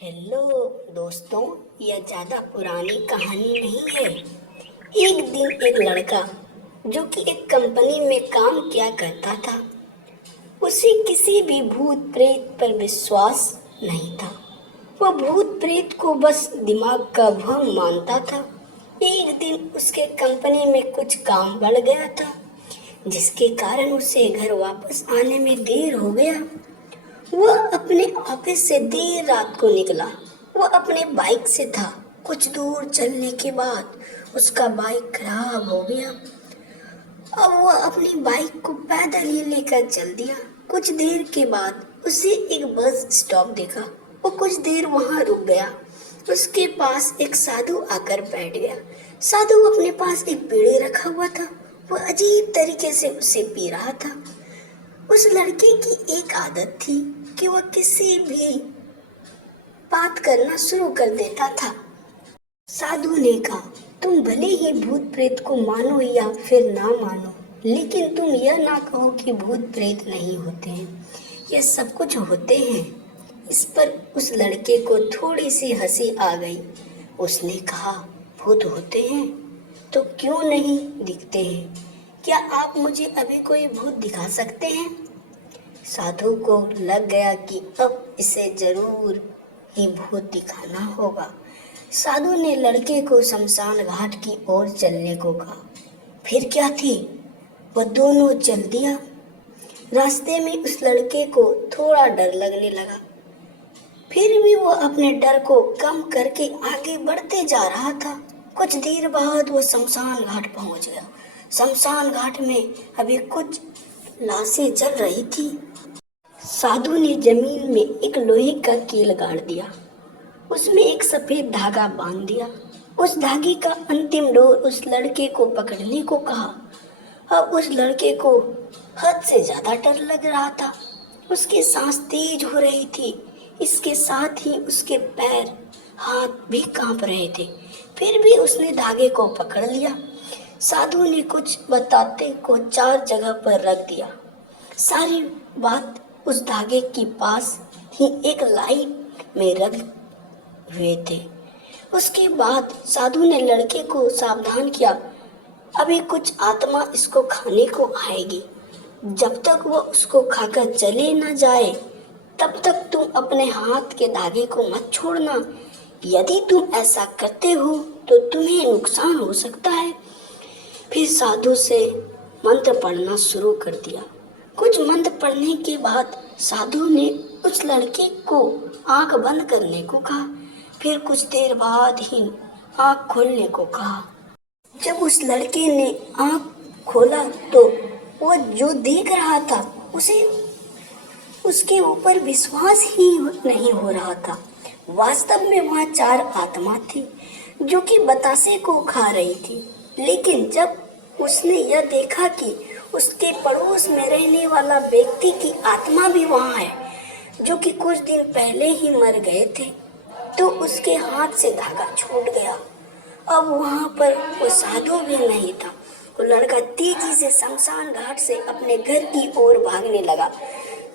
Hello दोस्तों, यह ज़्यादा पुरानी कहानी नहीं है। एक दिन एक लड़का जो कि एक कंपनी में काम किया करता था, उसे किसी भी भूत प्रेत पर विश्वास नहीं था। वह भूत प्रेत को बस दिमाग का भ्रम मानता था। एक दिन उसके कंपनी में कुछ काम बढ़ गया था, जिसके कारण उसे घर वापस आने में देर हो गया। वह अपने ऑफिस से देर रात को निकला। वह अपने बाइक से था। कुछ दूर चलने के बाद उसका बाइक खराब हो गया। अब वह अपनी बाइक को पैदल ही लेकर चल दिया। कुछ देर के बाद उसे एक बस स्टॉप देखा। वो कुछ देर वहां रुक गया। उसके पास एक साधु आकर बैठ गया। साधु अपने पास एक बीड़ी रखा हुआ था। वह अजीब तरीके से उसे पी रहा था। उस लड़के की एक आदत थी कि वह किसी भी बात करना शुरू कर देता था। साधु ने कहा, तुम भले ही भूत प्रेत को मानो या फिर ना मानो, लेकिन तुम यह ना कहो कि भूत प्रेत नहीं होते हैं। यह सब कुछ होते हैं। इस पर उस लड़के को थोड़ी सी हंसी आ गई। उसने कहा, भूत होते हैं तो क्यों नहीं दिखते हैं? क्या आप मुझे अभी कोई भूत दिखा सकते हैं? साधु को लग गया कि अब इसे जरूर ही भूत दिखाना होगा। साधु ने लड़के को शमशान घाट की ओर चलने को कहा। फिर क्या थी, वह दोनों चल दिया। रास्ते में उस लड़के को थोड़ा डर लगने लगा, फिर भी वह अपने डर को कम करके आगे बढ़ते जा रहा था। कुछ देर बाद वह शमशान घाट पहुंच गया। शमशान घाट में अभी कुछ लाशें जल रही थी। साधु ने जमीन में एक लोहे का कील गाड़ दिया। उसमें एक सफेद धागा बांध दिया। उस धागे का अंतिम डोर उस लड़के को पकड़ने को कहा। अब उस लड़के को हद से ज्यादा डर लग रहा था। उसकी सांस तेज हो रही थी। इसके साथ ही उसके पैर हाथ भी कांप रहे थे। फिर भी उसने धागे को पकड़ लिया। साधु ने कुछ बताते को 4 जगह पर रख दिया। सारी बात उस धागे के पास ही एक लाइट में रख हुए थे। उसके बाद साधु ने लड़के को सावधान किया, अभी कुछ आत्मा इसको खाने को आएगी। जब तक वो उसको खाकर चले न जाए, तब तक तुम अपने हाथ के धागे को मत छोड़ना। यदि तुम ऐसा करते हो तो तुम्हें नुकसान हो सकता है। फिर साधु से मंत्र पढ़ना शुरू कर दिया। कुछ मंत्र पढ़ने के बाद साधु ने उस लड़के को आंख बंद करने को कहा। फिर कुछ देर बाद ही आंख खोलने को कहा। जब उस लड़के ने आंख खोला तो वह जो देख रहा था उसे उसके ऊपर विश्वास ही नहीं हो रहा था। वास्तव में वहाँ 4 आत्मा थी जो कि बतासे को खा रही थी। लेकिन जब उसने यह देखा कि उसके पड़ोस में रहने वाला व्यक्ति की आत्मा भी वहाँ है, जो कि कुछ दिन पहले ही मर गए थे, तो उसके हाथ से धागा छूट गया। अब वहाँ पर वो साधु भी नहीं था। वो लड़का तेजी से शमशान घाट से अपने घर की ओर भागने लगा।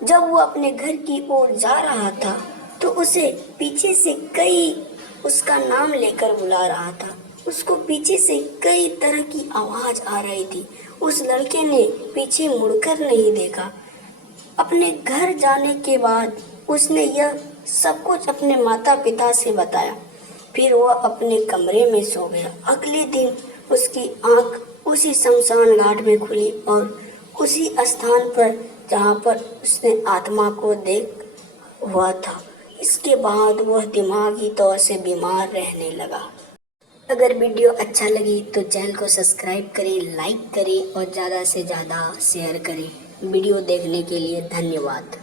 जब वो अपने घर की ओर जा रहा था तो उसे पीछे से कई उसका नाम लेकर बुला रहा था। उसको पीछे से कई तरह की आवाज आ रही थी। उस लड़के ने पीछे मुड़कर नहीं देखा। अपने घर जाने के बाद उसने यह सब कुछ अपने माता पिता से बताया। फिर वह अपने कमरे में सो गया। अगले दिन उसकी आंख उसी शमशान घाट में खुली और उसी स्थान पर जहाँ पर उसने आत्मा को देख हुआ था। इसके बाद वह दिमागी तौर से बीमार रहने लगा। अगर वीडियो अच्छा लगी तो चैनल को सब्सक्राइब करें, लाइक करें और ज़्यादा से ज़्यादा शेयर करें। वीडियो देखने के लिए धन्यवाद।